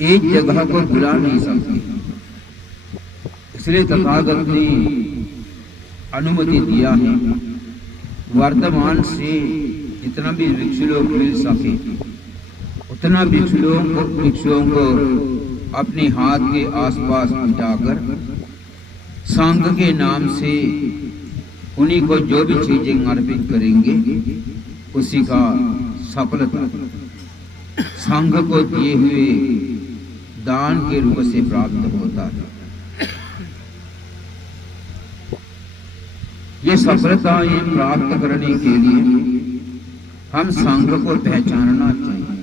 एक जगह को बुला नहीं सकती। इसलिए तथागत ने अनुमति दिया है वर्तमान से जितना भी भिक्षुलोक मिल सके उतना भिक्षुओं को अपने हाथ के आसपास बिठाकर संघ के नाम से उन्हीं को जो भी चीजें अर्पित करेंगे उसी का सफलता संघ को दिए हुए दान के रूप से प्राप्त होता है। ये सफलता ये प्राप्त करने के लिए हम संघ को पहचानना चाहिए।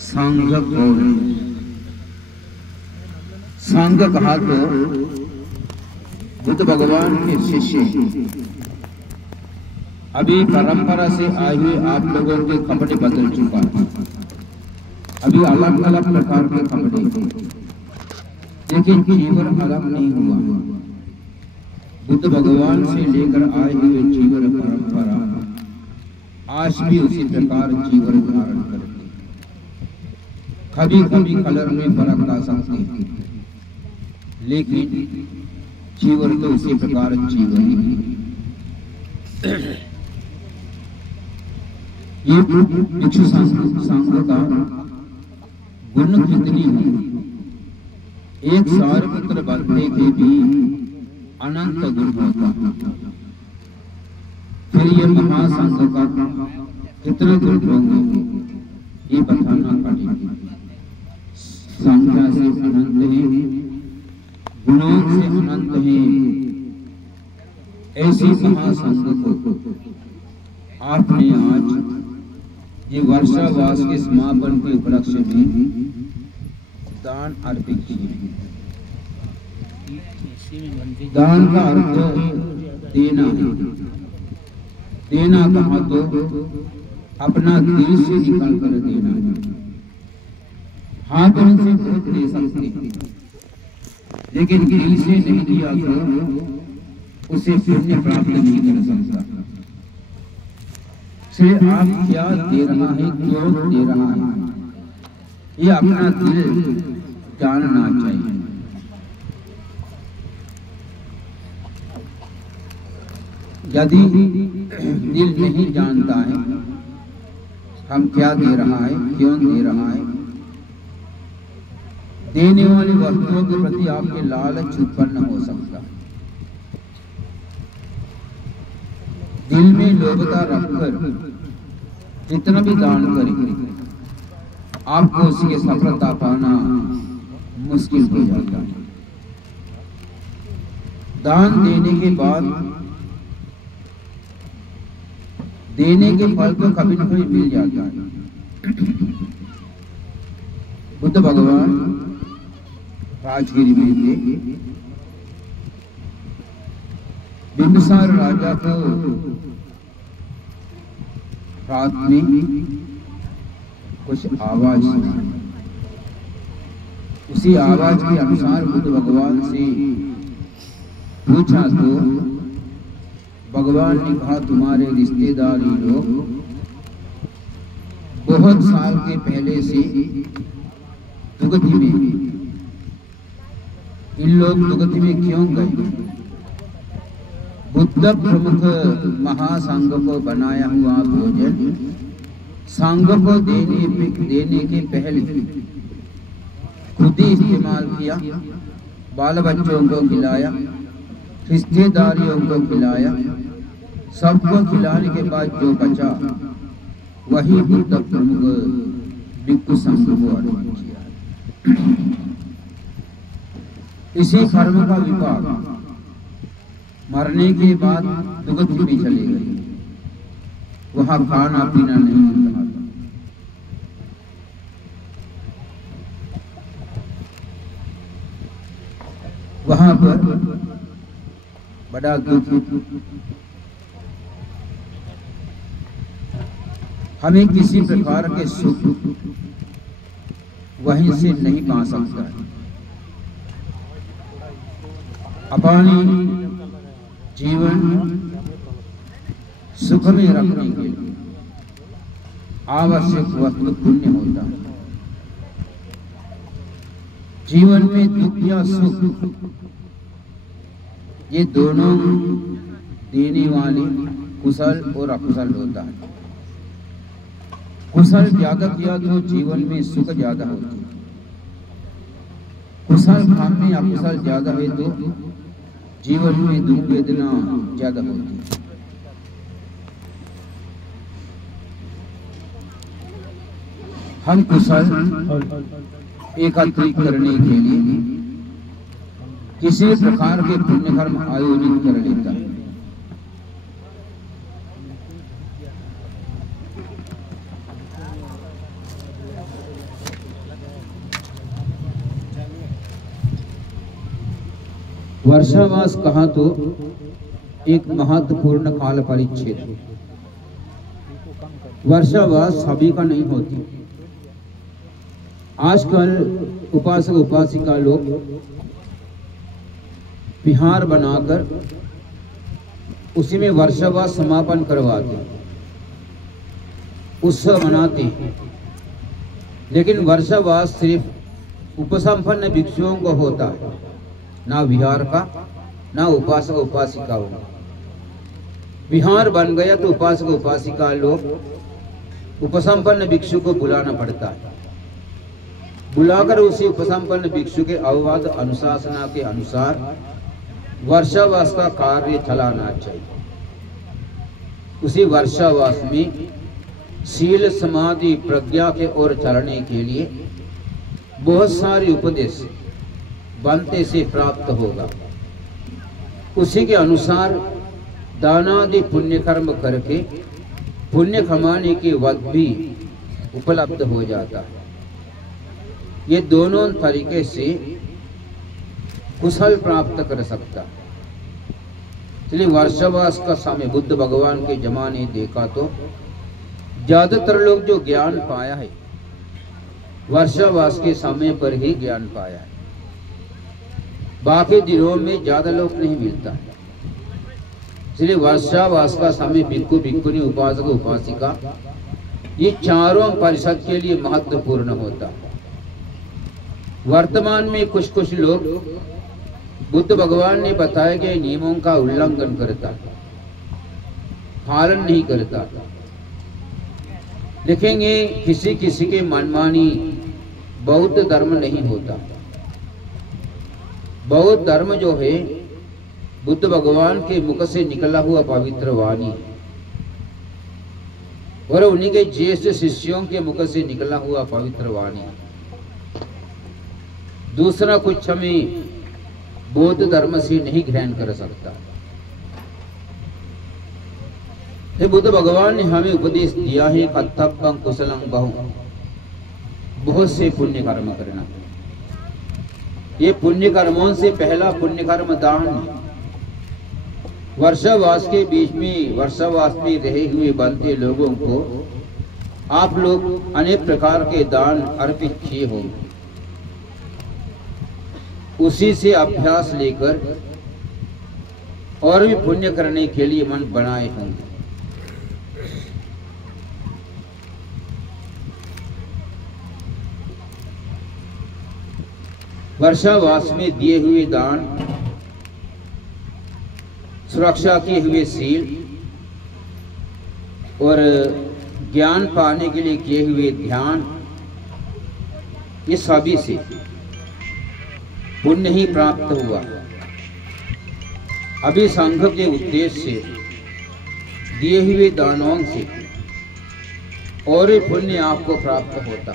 संघ को संघ कहा तो बुद्ध भगवान के शिष्य अभी परंपरा से आए हुए आप लोगों के कपड़े बदल चुका है। अभी अलग अलग प्रकार के कपड़े, लेकिन जीवन अलग नहीं हुआ। बुद्ध भगवान से लेकर आए हुए जीवन परंपरा आज भी उसी प्रकार जीवन धारण करती। कभी कभी कलर में फर्क आ सकते हैं, लेकिन जीवन तो उसी प्रकार जीवन ही। ये भिक्षु संघ का गुण कितनी है। एक सारपुत्र बनने के भी अनंत गुण होता है। फिर ये महासंघ का कितने गुण होंगे ये बताना पड़ेगा। संख्या से अनंत है, गुणों से अनंत है। ऐसी महासंघ को आपने आज ये वर्षावास के समापन के उपलक्ष्य में दान अर्पित किए। दान का अर्थ देना है। देना कहा तो अपना दिल से निकाल कर देना है। हाथों से बहुत दे सकते हैं, लेकिन दिल से नहीं दिया तो उसे पुण्य प्राप्त नहीं कर सकता। से आप क्या दे रहा है, क्यों दे रहा है, ये अपना दिल जानना चाहिए। यदि दिल नहीं जानता है हम क्या दे रहा है, क्यों दे रहा है, देने वाली वस्तुओं के प्रति आपके लालच उत्पन्न हो सकता है। दिल में लोभता रखकर जितना भी दान करेंगे आपको उसकी सफलता पाना मुश्किल हो जाता है। दान देने के बाद देने के फल तो कभी न कभी मिल जाता है। बुद्ध भगवान राजगिरी में थे। बिंदुसार राजा को रात में कुछ आवाज सुनी। उसी आवाज के अनुसार बुद्ध भगवान से पूछा तो भगवान ने कहा तुम्हारे रिश्तेदार ही लोग बहुत साल के पहले से दुगति में, इन लोग दुगति में क्यों गए? बुद्ध प्रमुख महासंघ को बनाया हुआ भोजन संघ को देने के पहले खुद ही इस्तेमाल किया, बाल बच्चों को खिलाया, रिश्तेदारियों को खिलाया, सबको खिलाने के बाद जो बचा वही बुद्ध प्रमुख भिक्षु संघ को अर्पित किया। इसी कर्म का विपाक मरने के बाद दुगति में चले गए। वहां खाना पीना नहीं मिलता था। वहां पर बड़ा दुख। हमें किसी प्रकार के सुख वहीं से नहीं पा सकता है। अपनी जीवन सुख में रखने के लिए आवश्यक वस्तु पुण्य होता है। जीवन में दुख या सुख ये दोनों देने वाले कुशल और अकुशल होता है। कुशल ज्यादा किया तो जीवन में सुख ज्यादा होती है। कुशल काम में अकुशल ज्यादा है तो जीवन में दुख वेदना ज्यादा होती है। हम कुशल एकत्रित करने के लिए किसी प्रकार के पुण्य कर्म आयोजित कर लेता है। वर्षावास कहा तो एक महत्वपूर्ण काल परिच्छेद। वर्षावास सभी का नहीं होती। आजकल उपासक उपासिका लोग विहार बनाकर उसी में वर्षावास समापन करवाते हैं, उत्सव मनाते हैं। लेकिन वर्षावास सिर्फ उपसंपन्न भिक्षुओं को होता है, ना विहार का, ना उपासक उपासिकाओं का। विहार बन गया तो उपासक उपासिका लोग उपसंपन्न भिक्षु को बुलाना पड़ता है। बुलाकर उसी उपसंपन्न भिक्षु के अववाद अनुशासना के अनुसार वर्षावास का कार्य चलाना चाहिए। उसी वर्षावास में शील समाधि प्रज्ञा के ओर चलने के लिए बहुत सारे उपदेश बनते से प्राप्त होगा। उसी के अनुसार दानादि पुण्य कर्म करके पुण्य कमाने के वक्त भी उपलब्ध हो जाता है। ये दोनों तरीके से कुशल प्राप्त कर सकता है। इसलिए वर्षावास का समय बुद्ध भगवान के जमाने देखा तो ज्यादातर लोग जो ज्ञान पाया है वर्षावास के समय पर ही ज्ञान पाया है। बाकी दिनों में ज्यादा लोग नहीं मिलता है। इसलिए वर्षावास का समय भिक्खु भिक्खुनी उपासक उपासिका ये चारों परिषद के लिए महत्वपूर्ण होता है। वर्तमान में कुछ लोग बुद्ध भगवान ने बताए गए नियमों का उल्लंघन करता, पालन नहीं करता। देखेंगे किसी किसी के मनमानी बौद्ध धर्म नहीं होता। बौद्ध धर्म जो है बुद्ध भगवान के मुख से निकला हुआ पवित्र वाणी है और उन्हीं के ज्येष्ठ शिष्यों के मुख से निकला हुआ पवित्र वाणी है। दूसरा कुछ हमें बौद्ध धर्म से नहीं ग्रहण कर सकता। तो बुद्ध भगवान ने हमें उपदेश दिया है कर्तव्यं कुशलं बहु, बहुत से पुण्य कर्म करना। ये पुण्य कर्मों से पहला पुण्य कर्म दान है। वर्षावास के बीच में वर्षावास में रहे हुए बनते लोगों को आप लोग अनेक प्रकार के दान अर्पित किए होंगे। उसी से अभ्यास लेकर और भी पुण्य करने के लिए मन बनाए होंगे। वर्षावास में दिए हुए दान, सुरक्षा किए हुए सील और ज्ञान पाने के लिए किए हुए ध्यान, ये सभी से पुण्य ही प्राप्त हुआ। अभी संघ के उद्देश्य से दिए हुए दानों से और भी पुण्य आपको प्राप्त होता।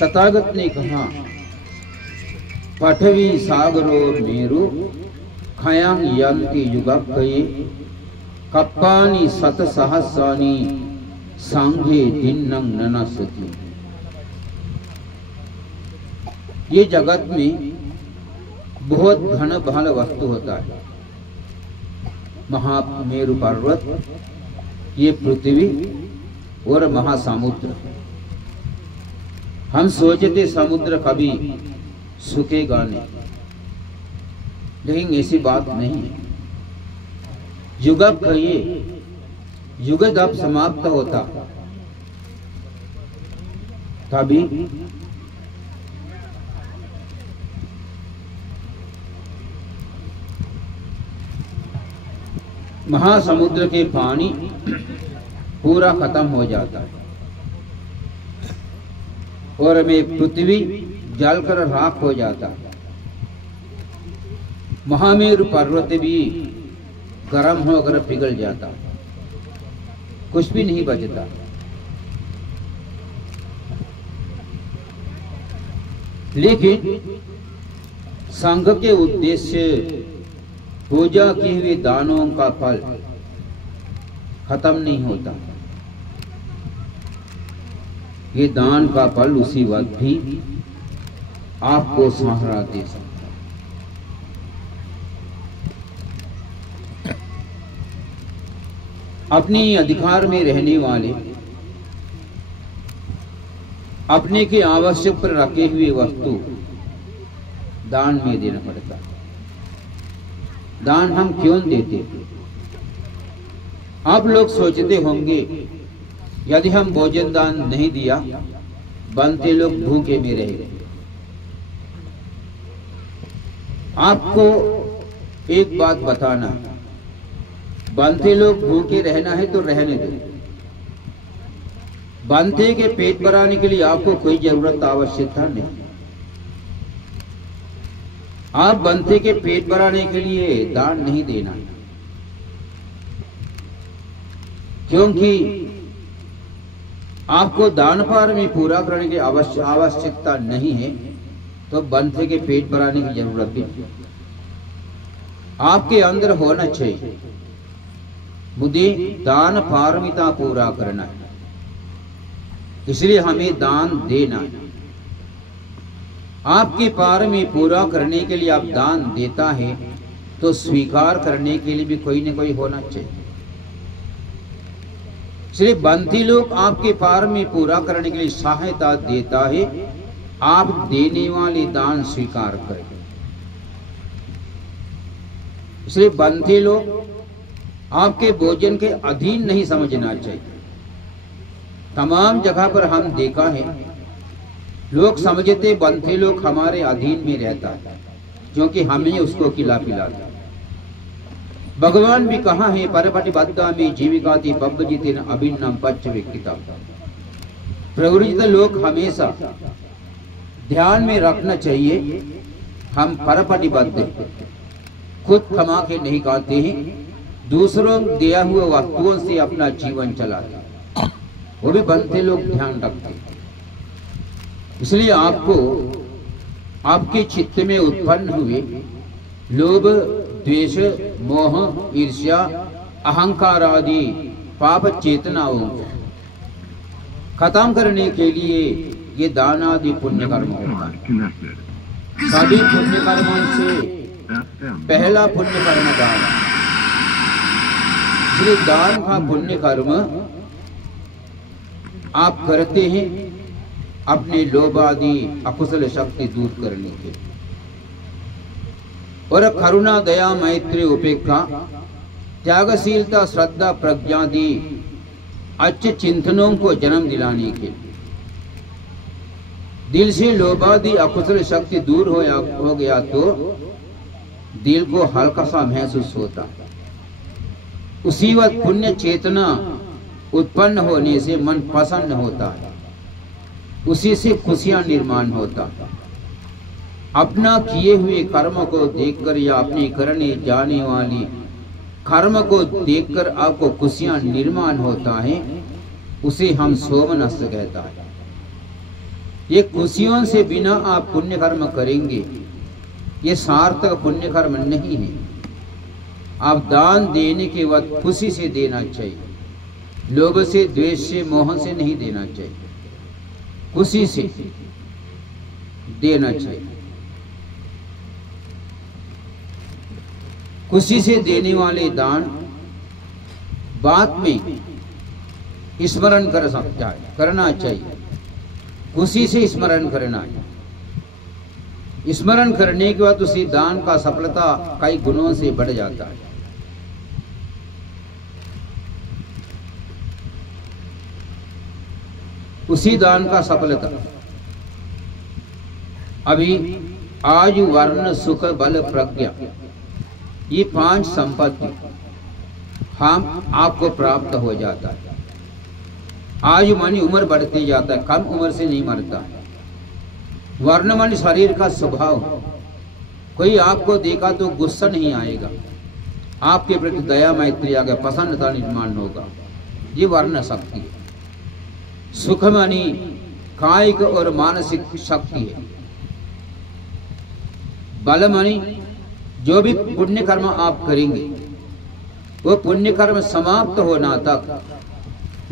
तथागत ने कहा पठवी सागरो मेरु खयांग यंति युगक्कये कप्पानि सत सहस्रानि सांघे दिन्नं ननस्ति। ये जगत में बहुत घन भाल वस्तु होता है। महामेरु पर्वत, ये पृथ्वी और महासमुद्र। हम सोचते समुद्र कभी सूखेगा नहीं, लेकिन ऐसी बात नहीं है। युगक ये युग जब समाप्त होता तभी महासमुद्र के पानी पूरा खत्म हो जाता है और में पृथ्वी जलकर राख हो जाता है। महामेरु पर्वत भी गर्म होकर पिघल जाता है, कुछ भी नहीं बचता। लेकिन संघ के उद्देश्य पूजा किए हुए दानों का फल खत्म नहीं होता। ये दान का फल उसी वक्त भी आपको सहारा दे सकता है। अपने अधिकार में रहने वाले अपने के आवश्यक पर रखे हुए वस्तु दान में देना पड़ता है। दान हम क्यों देते? आप लोग सोचते होंगे यदि हम भोजन दान नहीं दिया बनते लोग भूखे में रहेंगे। आपको एक बात बताना, बनते लोग भूखे रहना है तो रहने दो। बनते के पेट भराने के लिए आपको कोई जरूरत आवश्यकता नहीं। आप बनते के पेट भराने के लिए दान नहीं देना, क्योंकि आपको दान पार में पूरा करने की आवश्यकता नहीं है, तो बनते के पेट भराने की जरूरत भी आपके अंदर होना चाहिए। मुझे दान पारमिता पूरा करना है, इसलिए हमें दान देना है। आपके पार में पूरा करने के लिए आप दान देता है तो स्वीकार करने के लिए भी कोई न कोई होना चाहिए। इसलिए बंदी लोग आपके पार में पूरा करने के लिए सहायता देता है, आप देने वाले दान स्वीकार करें। इसलिए बंदी लोग आपके भोजन के अधीन नहीं समझना चाहिए। तमाम जगह पर हम देखा है लोग समझते बंधे लोग हमारे अधीन में रहता है, क्योंकि हमें उसको खिला पिलाता। भगवान भी कहा है परपटिबद्धा में जीविकाति पब्बजितिन अभिन्नम पच्च विक्किता। प्रवृत्त लोग हमेशा ध्यान में रखना चाहिए, हम परपटिबद्ध खुद कमा के नहीं खाते हैं, दूसरों दिया हुए वस्तुओं से अपना जीवन चलाते हैं, वो भी बनते लोग ध्यान रखते हैं। इसलिए आपको आपके चित्त में उत्पन्न हुए लोभ, द्वेष, मोह, ईर्ष्या, अहंकार आदि पाप चेतनाओं को खत्म करने के लिए ये दान आदि पुण्य कर्म होता है। सभी पुण्य कर्मों से पहला पुण्य कर्म दान है। इसलिए दान का पुण्य कर्म आप करते हैं अपने लोभ आदि अकुशल शक्ति दूर करने के, और करुणा, दया, मैत्री, उपेक्षा, त्यागशीलता, श्रद्धा, प्रज्ञादि अच्छे चिंतनों को जन्म दिलाने के। दिल से लोभादि अकुशल शक्ति दूर हो गया तो दिल को हल्का सा महसूस होता। उसी वक्त पुण्य चेतना उत्पन्न होने से मन प्रसन्न होता है, उसी से खुशियां निर्माण होता है। अपना किए हुए कर्म को देखकर या अपने करने जाने वाली कर्म को देखकर आपको खुशियां निर्माण होता है, उसे हम सोमनस कहता है। ये खुशियों से बिना आप पुण्य कर्म करेंगे, ये सार्थक पुण्य कर्म नहीं है। आप दान देने के वक्त खुशी से देना चाहिए, लोभ से, द्वेष से, मोह से नहीं देना चाहिए, खुशी से देना चाहिए। खुशी से देने वाले दान बाद में स्मरण कर सकता है, करना चाहिए। खुशी से स्मरण करना है। स्मरण करने के बाद उसी दान का सफलता कई गुणों से बढ़ जाता है। उसी दान का सफलता अभी आयु, वर्ण, सुख, बल, प्रज्ञा, ये 5 संपत्ति हम आपको प्राप्त हो जाता है। आयु मानी उम्र बढ़ती जाता है, कम उम्र से नहीं मरता है। वर्ण मानी शरीर का स्वभाव, कोई आपको देखा तो गुस्सा नहीं आएगा, आपके प्रति दया मैत्री आ गया, प्रसन्नता निर्माण होगा। ये वर्ण शक्ति है। सुख मानी कायिक और मानसिक शक्ति है। बल मानी जो भी पुण्य कर्म आप करेंगे वो पुण्य कर्म समाप्त होना तक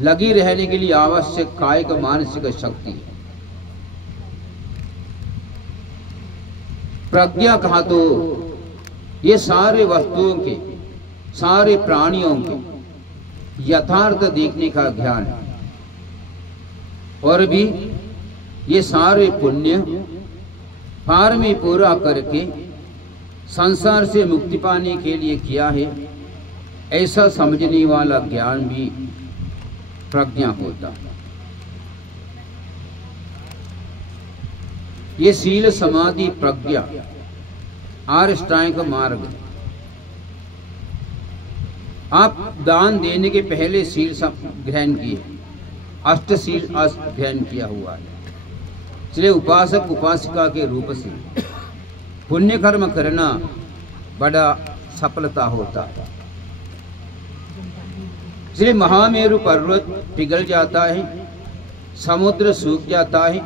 लगी रहने के लिए आवश्यक कायिक मानसिक शक्ति है। प्रज्ञा कहा तो ये सारे वस्तुओं के, सारे प्राणियों के यथार्थ देखने का ज्ञान है। और भी ये सारे पुण्य पार में पूरा करके संसार से मुक्ति पाने के लिए किया है, ऐसा समझने वाला ज्ञान भी प्रज्ञा होता है। ये शील समाधि प्रज्ञा आर्ष्टांग मार्ग। आप दान देने के पहले शील ग्रहण किए, अष्ट शील ग्रहण किया हुआ है। इसलिए उपासक उपासिका के रूप से पुण्य कर्म करना बड़ा सफलता होता है। इसलिए महामेरु पर्वत पिघल जाता है, समुद्र सूख जाता है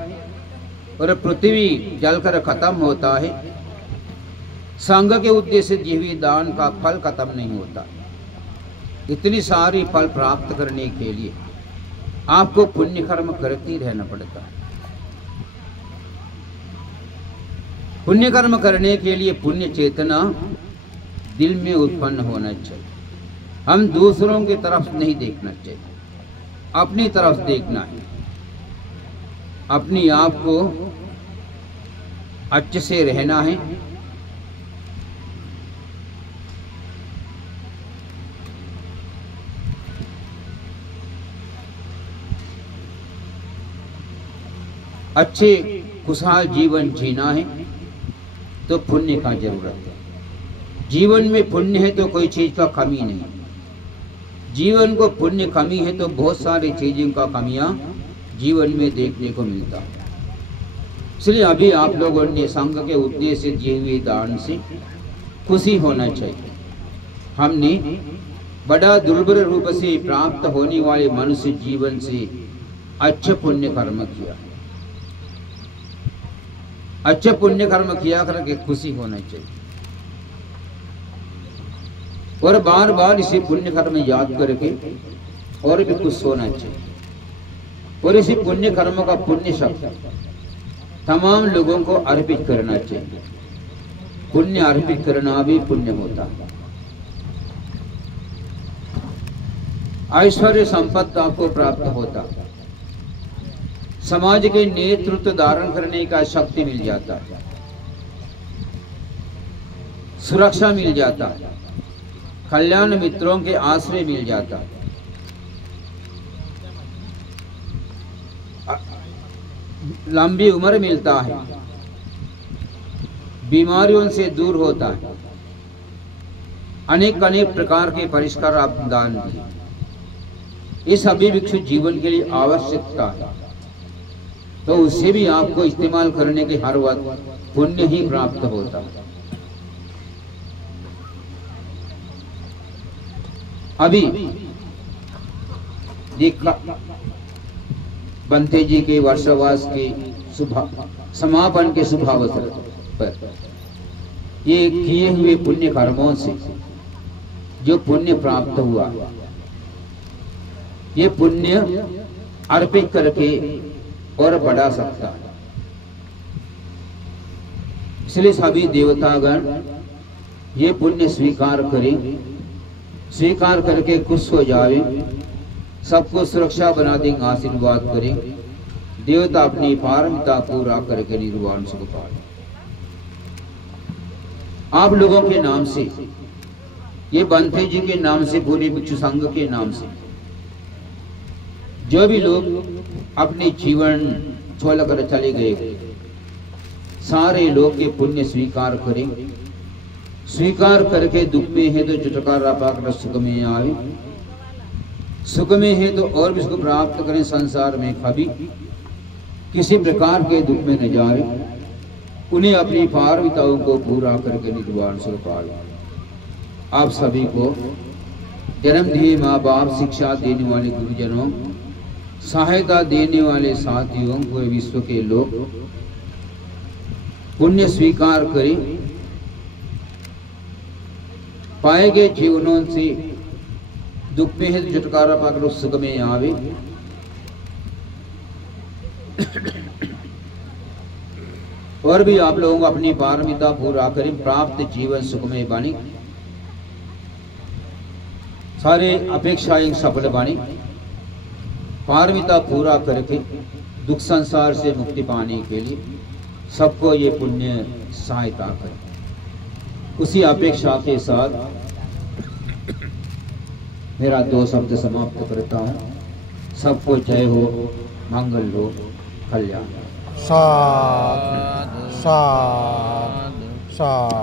और पृथ्वी जलकर खत्म होता है, संघ के उद्देश्य दिए हुए दान का फल खत्म नहीं होता। इतनी सारी फल प्राप्त करने के लिए आपको पुण्य कर्म करते रहना पड़ता है। पुण्य कर्म करने के लिए पुण्य चेतना दिल में उत्पन्न होना चाहिए। हम दूसरों की तरफ नहीं देखना चाहिए, अपनी तरफ देखना है। अपनी आप को अच्छे से रहना है। अच्छे खुशहाल जीवन जीना है तो पुण्य का जरूरत है। जीवन में पुण्य है तो कोई चीज का कमी नहीं। जीवन को पुण्य कमी है तो बहुत सारी चीजों का कमियां जीवन में देखने को मिलता है। इसलिए अभी आप लोगों ने संघ के उद्देश्य दिए हुए दान से खुशी होना चाहिए। हमने बड़ा दुर्लभ रूप से प्राप्त होने वाले मनुष्य जीवन से अच्छे पुण्य कर्म किया, अच्छे पुण्य कर्म किया करके खुशी होना चाहिए। और बार बार इसी पुण्य कर्म याद करके और भी खुश होना चाहिए। और इसी पुण्य कर्म का पुण्य शक्ति तमाम लोगों को अर्पित करना चाहिए। पुण्य अर्पित करना भी पुण्य होता है। ऐश्वर्य संपत्ति आपको प्राप्त होता है। समाज के नेतृत्व धारण करने का शक्ति मिल जाता है, सुरक्षा मिल जाता है, कल्याण मित्रों के आश्रय मिल जाता है, लंबी उम्र मिलता है, बीमारियों से दूर होता है, अनेक अनेक प्रकार के परिष्कार आप दान दिए। ये सभी विकसित जीवन के लिए आवश्यकता है, तो उससे भी आपको इस्तेमाल करने के हर वक्त पुण्य ही प्राप्त होता है। अभी देखा बंते जी के वर्षावास के समापन के शुभ अवसर पर ये किए हुए पुण्य कर्मों से जो पुण्य प्राप्त हुआ, ये पुण्य अर्पित करके और बढ़ा सकता है। इसलिए सभी देवतागण ये पुण्य स्वीकार करें, स्वीकार करके खुश हो जावे, सबको सुरक्षा बना देंगे, आशीर्वाद करें। देवता अपनी पारमिता पूरा करके निर्वाण सुख पाए। आप लोगों के नाम से, ये बंते जी के नाम से, पूरे भिक्षु संघ के नाम से जो भी लोग अपने जीवन छोड़कर चले गए, सारे लोग के पुण्य स्वीकार करें स्वीकार करके दुख में है तो छुटकारा पाकर सुख में आए, सुख में है तो और भी सुख प्राप्त करें, संसार में कभी किसी प्रकार के दुख में न जाए, उन्हें अपनी पारमिताओं को पूरा करके निर्वाण सुख पाए। आप सभी को जन्म दिए माँ बाप, शिक्षा देने वाले गुरुजनों, सहायता देने वाले साथियों, पूरे विश्व के लोग पुण्य स्वीकार करें, पाए गए जीवनों से दुख में है छुटकारा पाकर सुख में आवे। और भी आप लोगों को अपनी पारमिता पूरा करें, प्राप्त जीवन सुखमय बने, सारे अपेक्षाएं सफल बने, पारमिता पूरा करके दुख संसार से मुक्ति पाने के लिए सबको ये पुण्य सहायता करे। उसी अपेक्षा के साथ मेरा 2 शब्द समाप्त करता हूँ। सबको जय हो, मंगल हो, कल्याण। साधु साधु साधु।